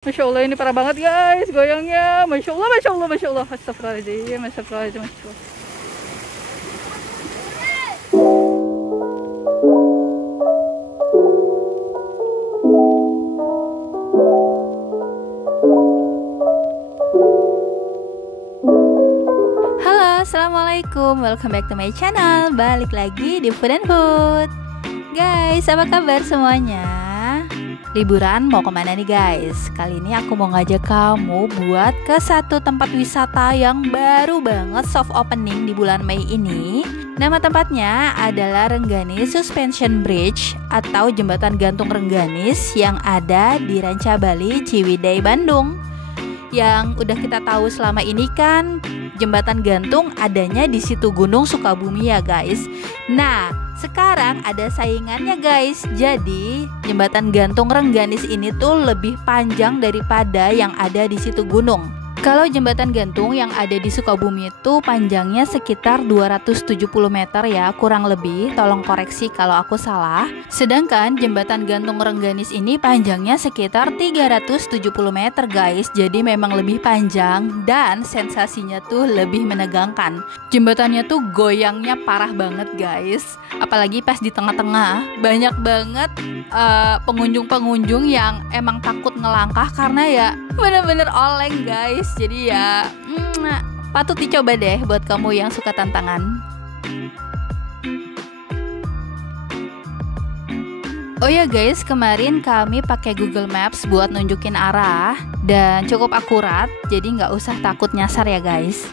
Masya Allah, ini parah banget guys goyangnya. Masya Allah, Masya Allah, Masya Allah. Astagfirullahaladzim, astagfirullahaladzim, Masya Allah. Halo, assalamualaikum, welcome back to my channel. Balik lagi di Food and Food. Guys, apa kabar semuanya? Liburan mau kemana nih guys? Kali ini aku mau ngajak kamu buat ke satu tempat wisata yang baru banget soft opening di bulan Mei ini. Nama tempatnya adalah Rengganis Suspension Bridge atau Jembatan Gantung Rengganis yang ada di Rancabali, Ciwidey, Bandung. Yang udah kita tahu selama ini kan jembatan gantung adanya di situ Gunung Sukabumi ya guys. Nah, sekarang ada saingannya guys. Jadi jembatan gantung Rengganis ini tuh lebih panjang daripada yang ada di situ gunung. Kalau jembatan gantung yang ada di Sukabumi itu panjangnya sekitar 270 meter ya, kurang lebih, tolong koreksi kalau aku salah. Sedangkan jembatan gantung Rengganis ini panjangnya sekitar 370 meter guys. Jadi memang lebih panjang dan sensasinya tuh lebih menegangkan. Jembatannya tuh goyangnya parah banget guys. Apalagi pas di tengah-tengah banyak banget pengunjung-pengunjung yang emang takut ngelangkah karena ya bener-bener oleng guys. Jadi ya patut dicoba deh buat kamu yang suka tantangan. Oh ya guys, kemarin kami pakai Google Maps buat nunjukin arah dan cukup akurat, jadi nggak usah takut nyasar ya guys.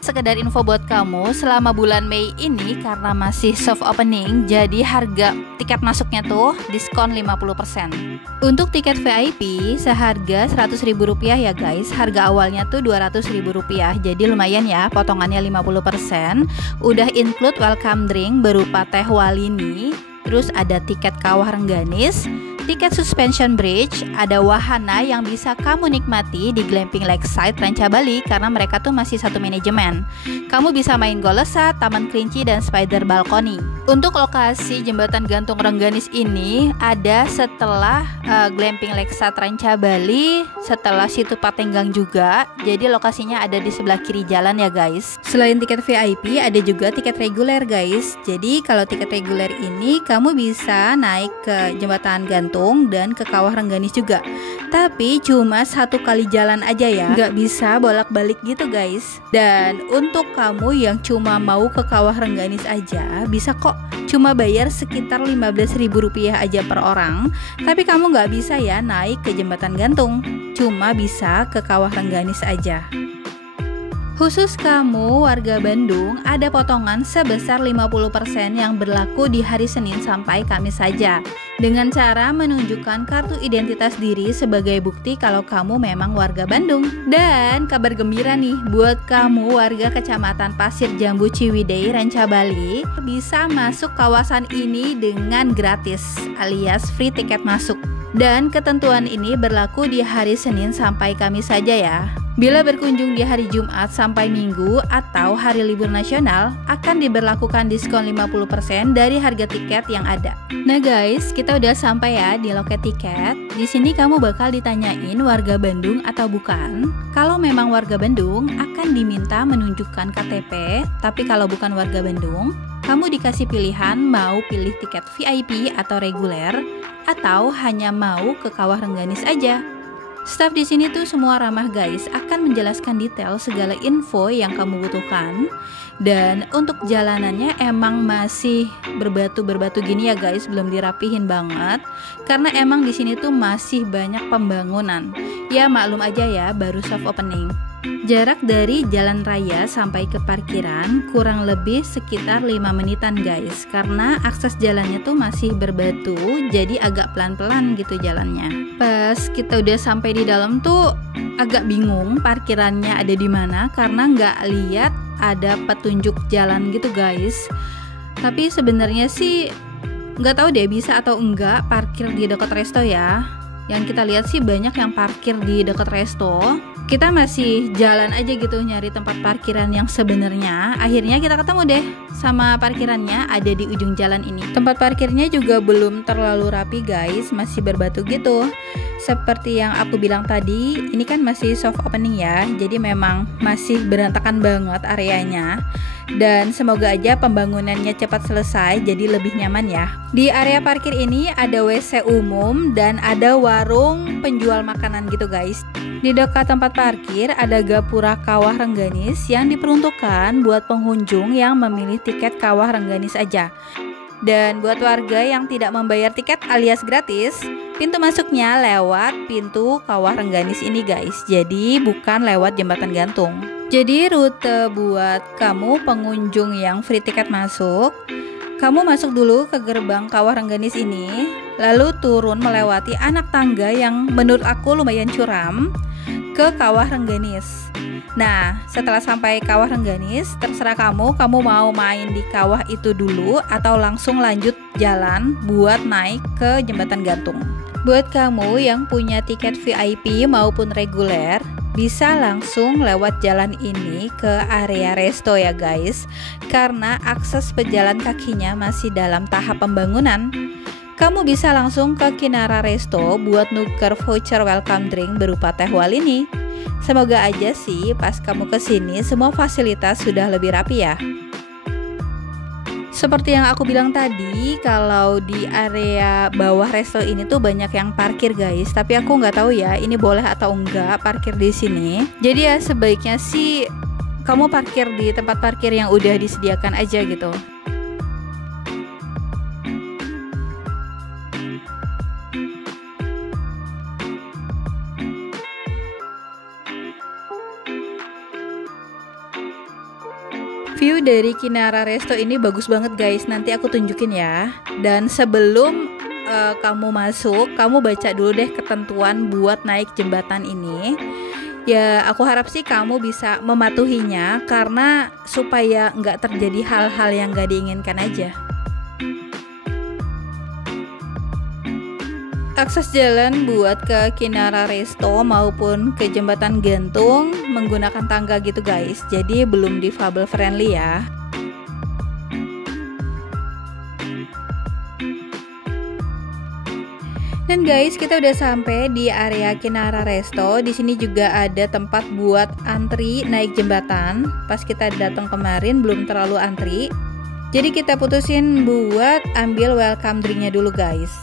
Sekedar info buat kamu, selama bulan Mei ini karena masih soft opening, jadi harga tiket masuknya tuh diskon 50%. Untuk tiket VIP seharga Rp100.000 ya guys. Harga awalnya tuh Rp200.000. Jadi lumayan ya, potongannya 50%. Udah include welcome drink berupa teh walini, terus ada tiket kawah Rengganis, tiket suspension bridge, ada wahana yang bisa kamu nikmati di Glamping Lakeside Rancabali karena mereka tuh masih satu manajemen. Kamu bisa main golesa, taman kelinci, dan spider balkoni. Untuk lokasi jembatan gantung Rengganis ini ada setelah Glamping Lakeside Rancabali, setelah situ Patenggang juga. Jadi lokasinya ada di sebelah kiri jalan ya guys. Selain tiket VIP ada juga tiket reguler guys. Jadi kalau tiket reguler ini kamu bisa naik ke jembatan gantung dan ke kawah Rengganis juga, tapi cuma satu kali jalan aja ya, nggak bisa bolak-balik gitu guys. Dan untuk kamu yang cuma mau ke kawah Rengganis aja bisa kok, cuma bayar sekitar Rp15.000 aja per orang. Tapi kamu nggak bisa ya naik ke jembatan gantung, cuma bisa ke kawah Rengganis aja. Khusus kamu warga Bandung, ada potongan sebesar 50% yang berlaku di hari Senin sampai Kamis saja, dengan cara menunjukkan kartu identitas diri sebagai bukti kalau kamu memang warga Bandung. Dan kabar gembira nih buat kamu warga Kecamatan Pasir Jambu, Ciwidey, Rancabali, bisa masuk kawasan ini dengan gratis alias free tiket masuk. Dan ketentuan ini berlaku di hari Senin sampai Kamis saja ya. Bila berkunjung di hari Jumat sampai Minggu atau hari libur nasional, akan diberlakukan diskon 50% dari harga tiket yang ada. Nah guys, kita udah sampai ya di loket tiket. Di sini kamu bakal ditanyain warga Bandung atau bukan. Kalau memang warga Bandung, akan diminta menunjukkan KTP. Tapi kalau bukan warga Bandung, kamu dikasih pilihan mau pilih tiket VIP atau reguler, atau hanya mau ke kawah Rengganis aja. Staf di sini tuh semua ramah guys, akan menjelaskan detail segala info yang kamu butuhkan. Dan untuk jalanannya emang masih berbatu-berbatu gini ya guys, belum dirapihin banget karena emang di sini tuh masih banyak pembangunan. Ya maklum aja ya, baru soft opening. Jarak dari jalan raya sampai ke parkiran kurang lebih sekitar 5 menitan guys, karena akses jalannya tuh masih berbatu, jadi agak pelan-pelan gitu jalannya. Pas kita udah sampai di dalam tuh agak bingung parkirannya ada di mana karena nggak lihat ada petunjuk jalan gitu guys. Tapi sebenarnya sih nggak tahu deh bisa atau enggak parkir di dekat resto ya. Yang kita lihat sih banyak yang parkir di dekat resto. kita masih jalan aja gitu nyari tempat parkiran yang sebenarnya. Akhirnya kita ketemu deh sama parkirannya, ada di ujung jalan ini. Tempat parkirnya juga belum terlalu rapi guys, masih berbatu gitu. Seperti yang aku bilang tadi, ini kan masih soft opening ya, jadi memang masih berantakan banget areanya. Dan semoga aja pembangunannya cepat selesai jadi lebih nyaman ya. Di area parkir ini ada WC umum dan ada warung penjual makanan gitu guys. Di dekat tempat parkir ada gapura Kawah Rengganis yang diperuntukkan buat pengunjung yang memilih tiket Kawah Rengganis aja. Dan buat warga yang tidak membayar tiket alias gratis, pintu masuknya lewat pintu Kawah Rengganis ini guys. Jadi bukan lewat jembatan gantung. Jadi rute buat kamu pengunjung yang free tiket masuk, kamu masuk dulu ke gerbang Kawah Rengganis ini, lalu turun melewati anak tangga yang menurut aku lumayan curam ke Kawah Rengganis. Nah, setelah sampai Kawah Rengganis, terserah kamu mau main di kawah itu dulu atau langsung lanjut jalan buat naik ke jembatan gantung. Buat kamu yang punya tiket VIP maupun reguler, bisa langsung lewat jalan ini ke area resto ya guys, karena akses pejalan kakinya masih dalam tahap pembangunan. Kamu bisa langsung ke Kinara Resto buat nuker voucher welcome drink berupa teh wal ini. Semoga aja sih pas kamu kesini semua fasilitas sudah lebih rapi ya. Seperti yang aku bilang tadi, kalau di area bawah resto ini tuh banyak yang parkir guys, tapi aku nggak tahu ya ini boleh atau enggak parkir di sini. Jadi ya sebaiknya sih kamu parkir di tempat parkir yang udah disediakan aja gitu. View dari Kinara Resto ini bagus banget guys, nanti aku tunjukin ya. Dan sebelum kamu masuk, kamu baca dulu deh ketentuan buat naik jembatan ini. Ya aku harap sih kamu bisa mematuhinya, karena supaya nggak terjadi hal-hal yang nggak diinginkan aja. Akses jalan buat ke Kinara Resto maupun ke jembatan gantung menggunakan tangga gitu guys, jadi belum difabel friendly ya. Dan guys, kita udah sampai di area Kinara Resto. Di sini juga ada tempat buat antri naik jembatan. Pas kita datang kemarin belum terlalu antri, jadi kita putusin buat ambil welcome drinknya dulu guys.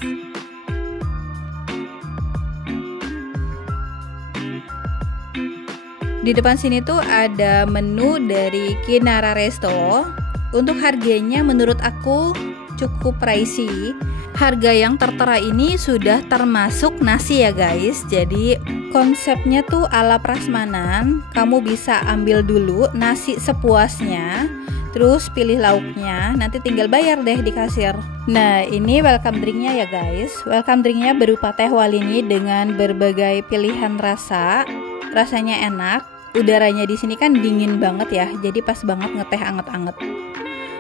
Di depan sini tuh ada menu dari Kinara Resto. Untuk harganya menurut aku cukup pricey. Harga yang tertera ini sudah termasuk nasi ya guys. Jadi konsepnya tuh ala prasmanan. Kamu bisa ambil dulu nasi sepuasnya, terus pilih lauknya, nanti tinggal bayar deh di kasir. Nah ini welcome drinknya ya guys. Welcome drinknya berupa teh wal ini dengan berbagai pilihan rasa. Rasanya enak. Udaranya di sini kan dingin banget ya, jadi pas banget ngeteh anget-anget.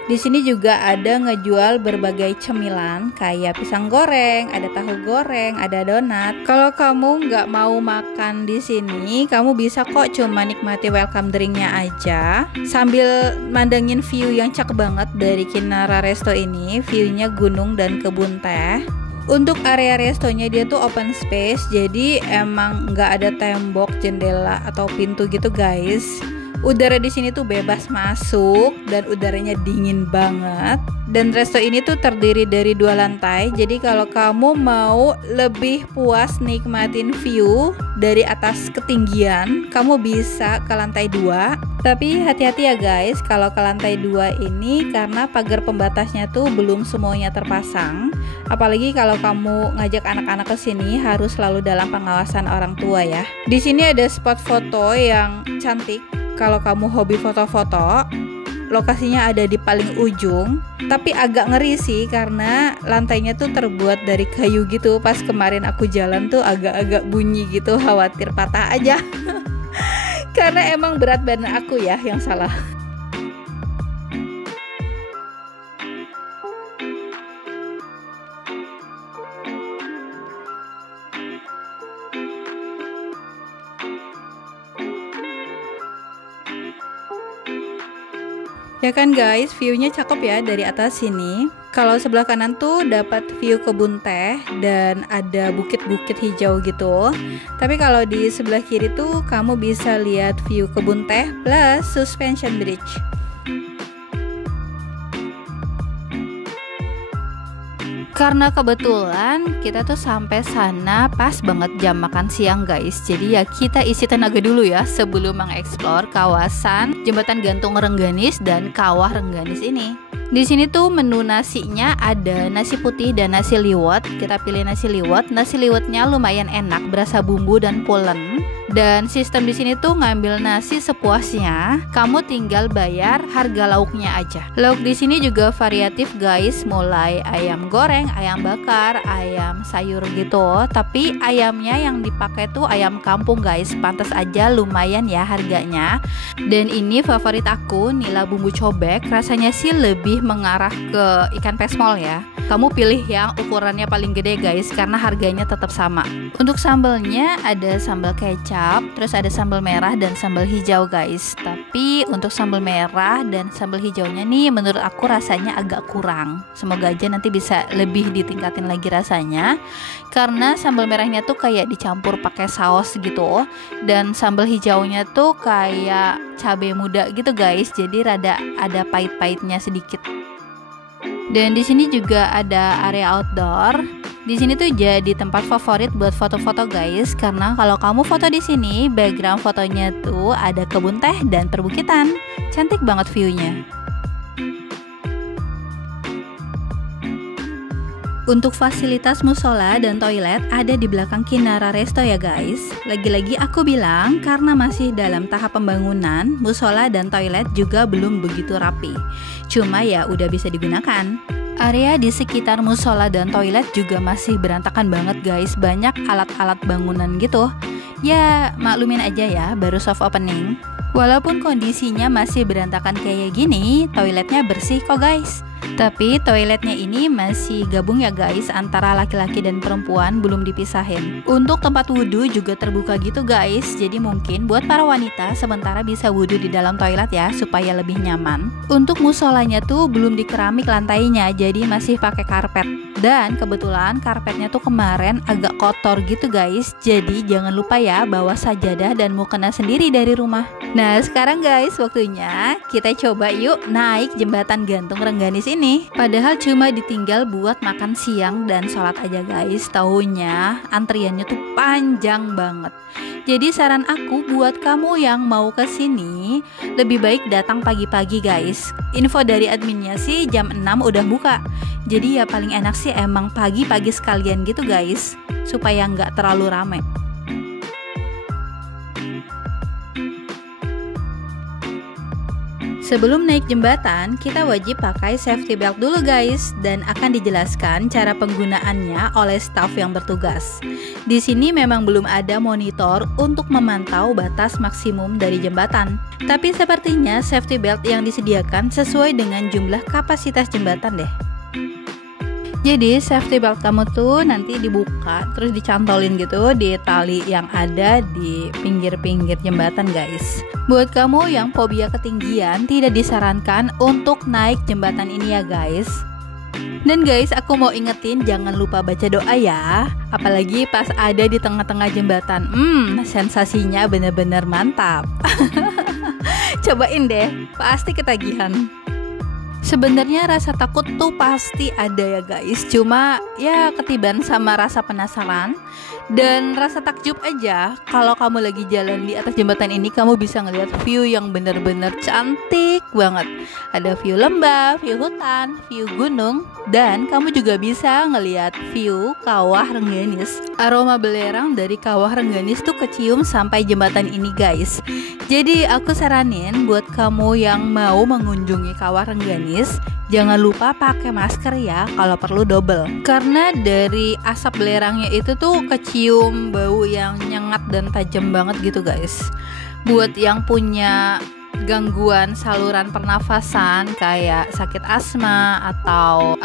Di sini juga ada ngejual berbagai cemilan kayak pisang goreng, ada tahu goreng, ada donat. Kalau kamu nggak mau makan di sini, kamu bisa kok cuma nikmati welcome drinknya aja sambil mandangin view yang cakep banget dari Kinara Resto ini. Viewnya gunung dan kebun teh. Untuk area restonya dia tuh open space, jadi emang nggak ada tembok, jendela atau pintu gitu guys. Udara di sini tuh bebas masuk dan udaranya dingin banget. Dan resto ini tuh terdiri dari 2 lantai. Jadi kalau kamu mau lebih puas nikmatin view dari atas ketinggian, kamu bisa ke lantai 2. Tapi hati-hati ya guys, kalau ke lantai 2 ini karena pagar pembatasnya tuh belum semuanya terpasang. Apalagi kalau kamu ngajak anak-anak ke sini harus selalu dalam pengawasan orang tua ya. Di sini ada spot foto yang cantik. Kalau kamu hobi foto-foto, lokasinya ada di paling ujung, tapi agak ngeri sih karena lantainya tuh terbuat dari kayu gitu. Pas kemarin aku jalan tuh agak-agak bunyi gitu, khawatir patah aja. Karena emang berat badan aku ya yang salah. Ya kan guys, view-nya cakep ya dari atas sini. Kalau sebelah kanan tuh dapat view kebun teh dan ada bukit-bukit hijau gitu. Tapi kalau di sebelah kiri tuh kamu bisa lihat view kebun teh plus suspension bridge. Karena kebetulan kita tuh sampai sana pas banget jam makan siang guys. Jadi ya kita isi tenaga dulu ya sebelum mengeksplor kawasan Jembatan Gantung Rengganis dan Kawah Rengganis ini. Di sini tuh menu nasinya ada nasi putih dan nasi liwet. Kita pilih nasi liwet. Nasi liwetnya lumayan enak, berasa bumbu dan pulen. Dan sistem di sini tuh ngambil nasi sepuasnya. Kamu tinggal bayar harga lauknya aja. Lauk di sini juga variatif guys, mulai ayam goreng, ayam bakar, ayam sayur gitu. Tapi ayamnya yang dipakai tuh ayam kampung guys. Pantas aja lumayan ya harganya. Dan ini favorit aku, nila bumbu cobek. Rasanya sih lebih mengarah ke ikan pesmol ya. Kamu pilih yang ukurannya paling gede guys, karena harganya tetap sama. Untuk sambalnya ada sambal kecap, terus ada sambal merah dan sambal hijau guys. Tapi untuk sambal merah dan sambal hijaunya nih menurut aku rasanya agak kurang. Semoga aja nanti bisa lebih ditingkatin lagi rasanya. Karena sambal merahnya tuh kayak dicampur pakai saus gitu. Dan sambal hijaunya tuh kayak cabai muda gitu guys. Jadi rada ada pahit-pahitnya sedikit. Dan di sini juga ada area outdoor. Di sini tuh jadi tempat favorit buat foto-foto guys, karena kalau kamu foto di sini, background fotonya tuh ada kebun teh dan perbukitan. Cantik banget view-nya. Untuk fasilitas musola dan toilet ada di belakang Kinara Resto ya guys. Lagi-lagi aku bilang karena masih dalam tahap pembangunan, musola dan toilet juga belum begitu rapi. Cuma ya udah bisa digunakan. Area di sekitar musola dan toilet juga masih berantakan banget guys. Banyak alat-alat bangunan gitu. Ya maklumin aja ya, baru soft opening. Walaupun kondisinya masih berantakan kayak gini, toiletnya bersih kok guys. Tapi toiletnya ini masih gabung ya guys, antara laki-laki dan perempuan, belum dipisahin. Untuk tempat wudhu juga terbuka gitu guys. Jadi mungkin buat para wanita sementara bisa wudhu di dalam toilet ya, supaya lebih nyaman. Untuk musolanya tuh belum dikeramik lantainya, jadi masih pakai karpet. Dan kebetulan karpetnya tuh kemarin agak kotor gitu guys. Jadi jangan lupa ya bawa sajadah dan mukena sendiri dari rumah. Nah sekarang guys waktunya kita coba yuk naik jembatan gantung Rengganis ini. Padahal cuma ditinggal buat makan siang dan sholat aja guys. Taunya antriannya tuh panjang banget. Jadi saran aku buat kamu yang mau ke sini lebih baik datang pagi-pagi guys. Info dari adminnya sih jam 6 udah buka. Jadi ya paling enak sih emang pagi-pagi sekalian gitu guys, supaya nggak terlalu rame. Sebelum naik jembatan, kita wajib pakai safety belt dulu guys, dan akan dijelaskan cara penggunaannya oleh staf yang bertugas. Di sini memang belum ada monitor untuk memantau batas maksimum dari jembatan. Tapi sepertinya safety belt yang disediakan sesuai dengan jumlah kapasitas jembatan deh. Jadi safety belt kamu tuh nanti dibuka terus dicantolin gitu di tali yang ada di pinggir-pinggir jembatan guys. Buat kamu yang fobia ketinggian tidak disarankan untuk naik jembatan ini ya guys. Dan guys aku mau ingetin jangan lupa baca doa ya. Apalagi pas ada di tengah-tengah jembatan. Sensasinya bener-bener mantap. Cobain deh, pasti ketagihan. Sebenarnya rasa takut tuh pasti ada ya guys, cuma ya ketiban sama rasa penasaran dan rasa takjub aja. Kalau kamu lagi jalan di atas jembatan ini, kamu bisa ngeliat view yang bener-bener cantik banget. Ada view lembah, view hutan, view gunung, dan kamu juga bisa ngeliat view Kawah Rengganis. Aroma belerang dari Kawah Rengganis tuh kecium sampai jembatan ini guys. Jadi aku saranin buat kamu yang mau mengunjungi Kawah Rengganis, jangan lupa pakai masker ya, kalau perlu double. Karena dari asap belerangnya itu tuh kecium bau yang nyengat dan tajam banget gitu guys. Buat yang punya gangguan saluran pernafasan kayak sakit asma atau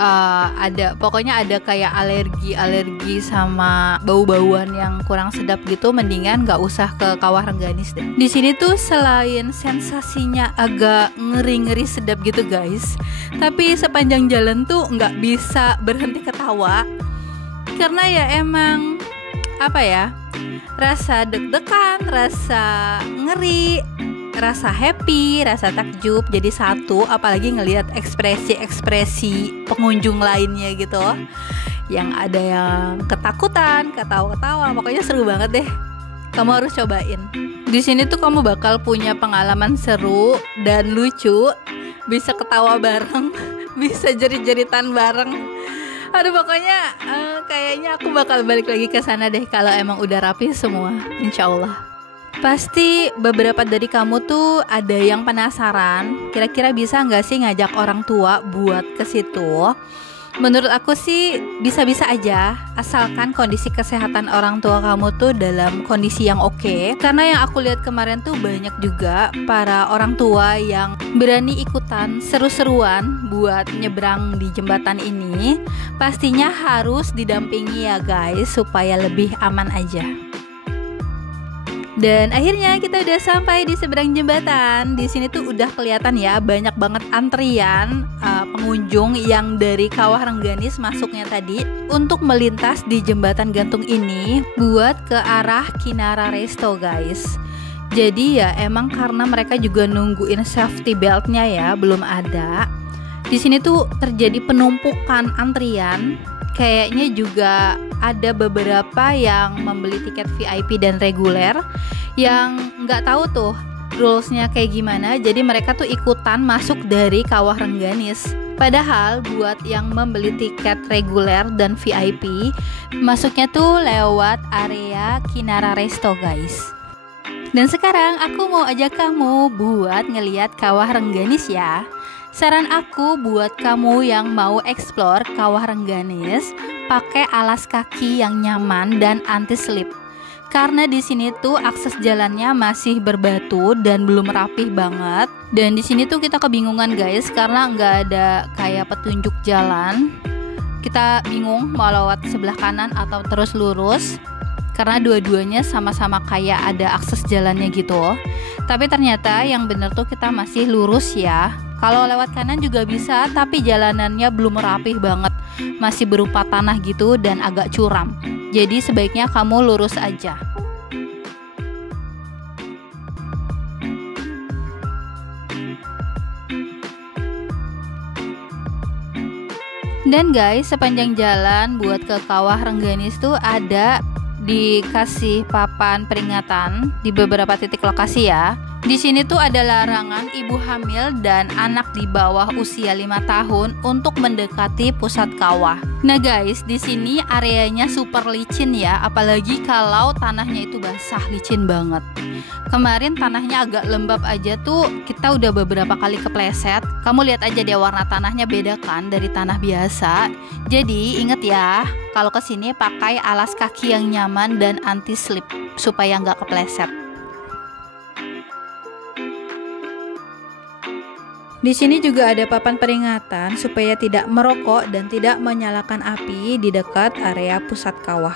pokoknya ada kayak alergi sama bau-bauan yang kurang sedap gitu, mendingan nggak usah ke Kawah Rengganis deh. Di sini tuh selain sensasinya agak ngeri-ngeri sedap gitu guys, tapi sepanjang jalan tuh nggak bisa berhenti ketawa karena ya emang rasa deg-degan, rasa ngeri, rasa happy, rasa takjub jadi satu, apalagi ngelihat ekspresi pengunjung lainnya gitu, yang ada yang ketakutan, ketawa-ketawa, pokoknya seru banget deh. Kamu harus cobain. Di sini tuh kamu bakal punya pengalaman seru dan lucu, bisa ketawa bareng, bisa jerit-jeritan bareng. Aduh, pokoknya kayaknya aku bakal balik lagi ke sana deh kalau emang udah rapi semua, insya Allah. Pasti beberapa dari kamu tuh ada yang penasaran, kira-kira bisa nggak sih ngajak orang tua buat ke situ? Menurut aku sih bisa-bisa aja, asalkan kondisi kesehatan orang tua kamu tuh dalam kondisi yang oke. Karena yang aku lihat kemarin tuh banyak juga para orang tua yang berani ikutan seru-seruan buat nyebrang di jembatan ini. Pastinya harus didampingi ya guys, supaya lebih aman aja. Dan akhirnya kita udah sampai di seberang jembatan. Di sini tuh udah kelihatan ya, banyak banget antrian pengunjung yang dari Kawah Rengganis masuknya tadi untuk melintas di jembatan gantung ini buat ke arah Kinara Resto guys. Jadi ya emang karena mereka juga nungguin safety beltnya ya, belum ada. Di sini tuh terjadi penumpukan antrian. Kayaknya juga ada beberapa yang membeli tiket VIP dan reguler yang nggak tahu tuh rulesnya kayak gimana, jadi mereka tuh ikutan masuk dari Kawah Rengganis. Padahal buat yang membeli tiket reguler dan VIP, masuknya tuh lewat area Kinara Resto guys. Dan sekarang aku mau ajak kamu buat ngeliat Kawah Rengganis ya. Saran aku buat kamu yang mau explore Kawah Rengganis, pakai alas kaki yang nyaman dan anti slip. Karena di sini tuh akses jalannya masih berbatu dan belum rapih banget. Dan di sini tuh kita kebingungan guys, karena nggak ada kayak petunjuk jalan. Kita bingung mau lewat sebelah kanan atau terus lurus, karena dua-duanya sama-sama kayak ada akses jalannya gitu. Tapi ternyata yang bener tuh kita masih lurus ya. Kalau lewat kanan juga bisa, tapi jalanannya belum rapih banget, masih berupa tanah gitu dan agak curam. Jadi sebaiknya kamu lurus aja. Dan guys, sepanjang jalan buat ke Kawah Rengganis tuh ada dikasih papan peringatan di beberapa titik lokasi ya. Di sini tuh ada larangan ibu hamil dan anak di bawah usia 5 tahun untuk mendekati pusat kawah. Nah guys, di sini areanya super licin ya, apalagi kalau tanahnya itu basah, licin banget. Kemarin tanahnya agak lembab aja tuh kita udah beberapa kali kepleset. Kamu lihat aja deh, warna tanahnya beda kan dari tanah biasa. Jadi inget ya, kalau kesini pakai alas kaki yang nyaman dan anti slip supaya nggak kepleset. Di sini juga ada papan peringatan supaya tidak merokok dan tidak menyalakan api di dekat area pusat kawah.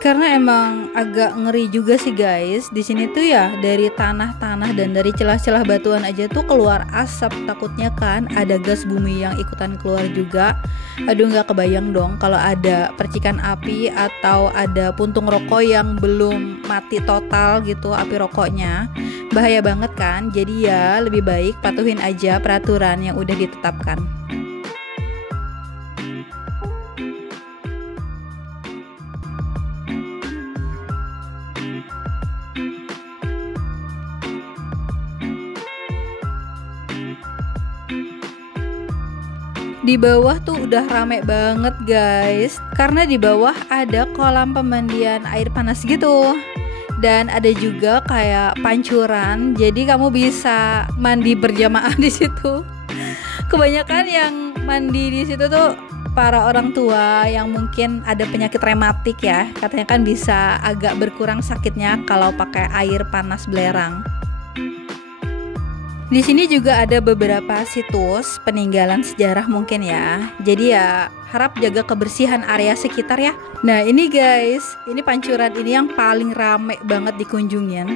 Karena emang agak ngeri juga sih guys. Di sini tuh ya dari tanah-tanah dan dari celah-celah batuan aja tuh keluar asap. Takutnya kan ada gas bumi yang ikutan keluar juga. Aduh, nggak kebayang dong kalau ada percikan api atau ada puntung rokok yang belum mati total gitu api rokoknya. Bahaya banget kan. Jadi ya lebih baik patuhin aja peraturan yang udah ditetapkan. Di bawah tuh udah rame banget guys, karena di bawah ada kolam pemandian air panas gitu. Dan ada juga kayak pancuran, jadi kamu bisa mandi berjamaah di situ. Kebanyakan yang mandi di situ tuh para orang tua yang mungkin ada penyakit rematik ya. Katanya kan bisa agak berkurang sakitnya kalau pakai air panas belerang. Di sini juga ada beberapa situs peninggalan sejarah mungkin ya. Jadi ya harap jaga kebersihan area sekitar ya. Nah ini guys, ini pancuran ini yang paling rame banget dikunjungin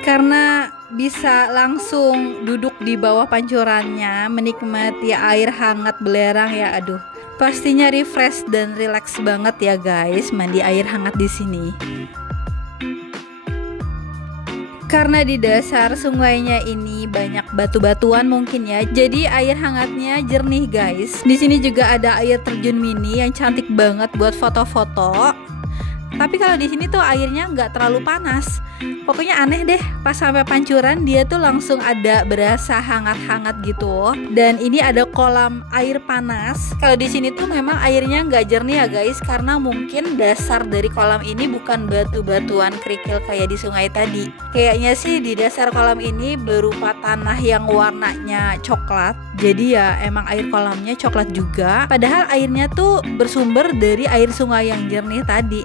karena bisa langsung duduk di bawah pancurannya, menikmati air hangat belerang ya. Aduh, pastinya refresh dan relax banget ya guys, mandi air hangat di sini. Karena di dasar sungainya ini banyak batu-batuan mungkin ya, jadi air hangatnya jernih guys. Di sini juga ada air terjun mini yang cantik banget buat foto-foto. Tapi kalau di sini tuh airnya nggak terlalu panas. Pokoknya aneh deh, pas sampai pancuran dia tuh langsung ada berasa hangat-hangat gitu. Dan ini ada kolam air panas. Kalau di sini tuh memang airnya nggak jernih ya guys, karena mungkin dasar dari kolam ini bukan batu-batuan kerikil kayak di sungai tadi. Kayaknya sih di dasar kolam ini berupa tanah yang warnanya coklat. Jadi ya emang air kolamnya coklat juga. Padahal airnya tuh bersumber dari air sungai yang jernih tadi.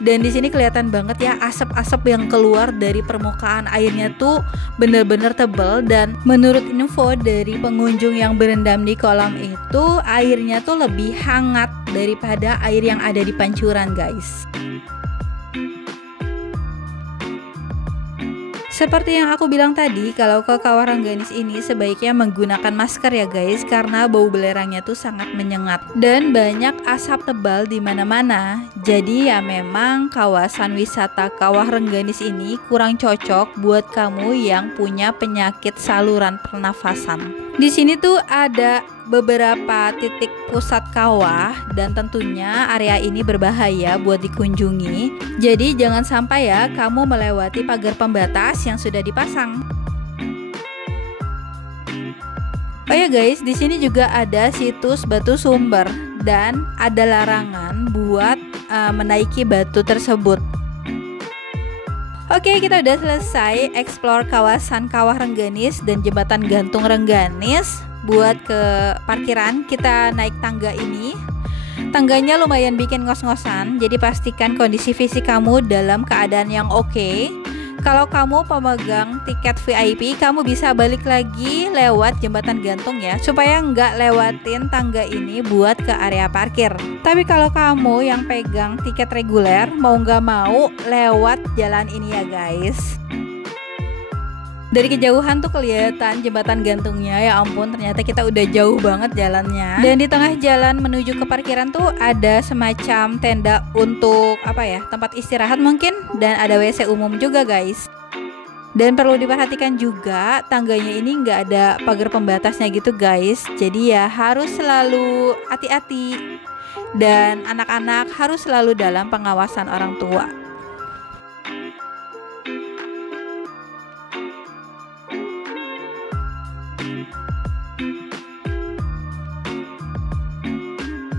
Dan di sini kelihatan banget ya asap-asap yang keluar dari permukaan airnya tuh bener-bener tebal. Dan menurut info dari pengunjung yang berendam di kolam itu, airnya tuh lebih hangat daripada air yang ada di pancuran guys. Seperti yang aku bilang tadi, kalau ke Kawah Rengganis ini sebaiknya menggunakan masker ya guys, karena bau belerangnya tuh sangat menyengat dan banyak asap tebal di mana-mana. Jadi ya memang kawasan wisata Kawah Rengganis ini kurang cocok buat kamu yang punya penyakit saluran pernafasan. Di sini tuh ada beberapa titik pusat kawah dan tentunya area ini berbahaya buat dikunjungi. Jadi jangan sampai ya kamu melewati pagar pembatas yang sudah dipasang. Oh ya guys, di sini juga ada situs batu sumber dan ada larangan buat menaiki batu tersebut. Oke, kita udah selesai explore kawasan Kawah Rengganis dan jembatan gantung Rengganis. Buat ke parkiran, kita naik tangga ini. Tangganya lumayan bikin ngos-ngosan, jadi pastikan kondisi fisik kamu dalam keadaan yang oke. Kalau kamu pemegang tiket VIP, kamu bisa balik lagi lewat jembatan gantung ya, supaya nggak lewatin tangga ini buat ke area parkir. Tapi kalau kamu yang pegang tiket reguler, mau nggak mau lewat jalan ini ya guys. Dari kejauhan tuh kelihatan jembatan gantungnya, ya ampun ternyata kita udah jauh banget jalannya. Dan di tengah jalan menuju ke parkiran tuh ada semacam tenda untuk apa ya, tempat istirahat mungkin, dan ada WC umum juga guys. Dan perlu diperhatikan juga tangganya ini nggak ada pagar pembatasnya gitu guys, jadi ya harus selalu hati-hati dan anak-anak harus selalu dalam pengawasan orang tua.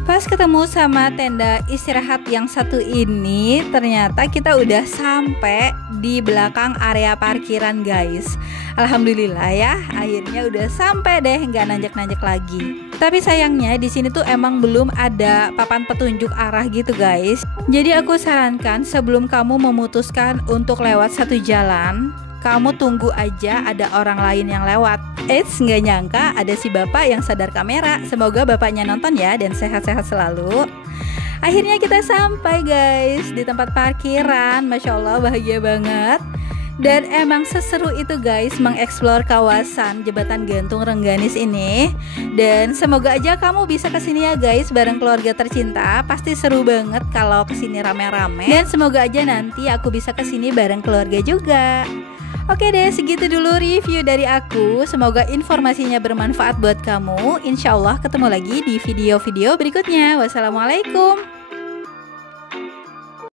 Pas ketemu sama tenda istirahat yang satu ini, ternyata kita udah sampai di belakang area parkiran guys. Alhamdulillah ya, akhirnya udah sampai deh, nggak nanjak-nanjak lagi. Tapi sayangnya di sini tuh emang belum ada papan petunjuk arah gitu guys. Jadi aku sarankan sebelum kamu memutuskan untuk lewat satu jalan, kamu tunggu aja ada orang lain yang lewat. Eits, nggak nyangka ada si bapak yang sadar kamera. Semoga bapaknya nonton ya dan sehat-sehat selalu. Akhirnya kita sampai guys di tempat parkiran. Masya Allah, bahagia banget. Dan emang seseru itu guys mengeksplor kawasan jembatan gantung Rengganis ini. Dan semoga aja kamu bisa kesini ya guys bareng keluarga tercinta. Pasti seru banget kalau kesini rame-rame. Dan semoga aja nanti aku bisa kesini bareng keluarga juga. Oke deh, segitu dulu review dari aku. Semoga informasinya bermanfaat buat kamu. Insya Allah ketemu lagi di video-video berikutnya. Wassalamualaikum.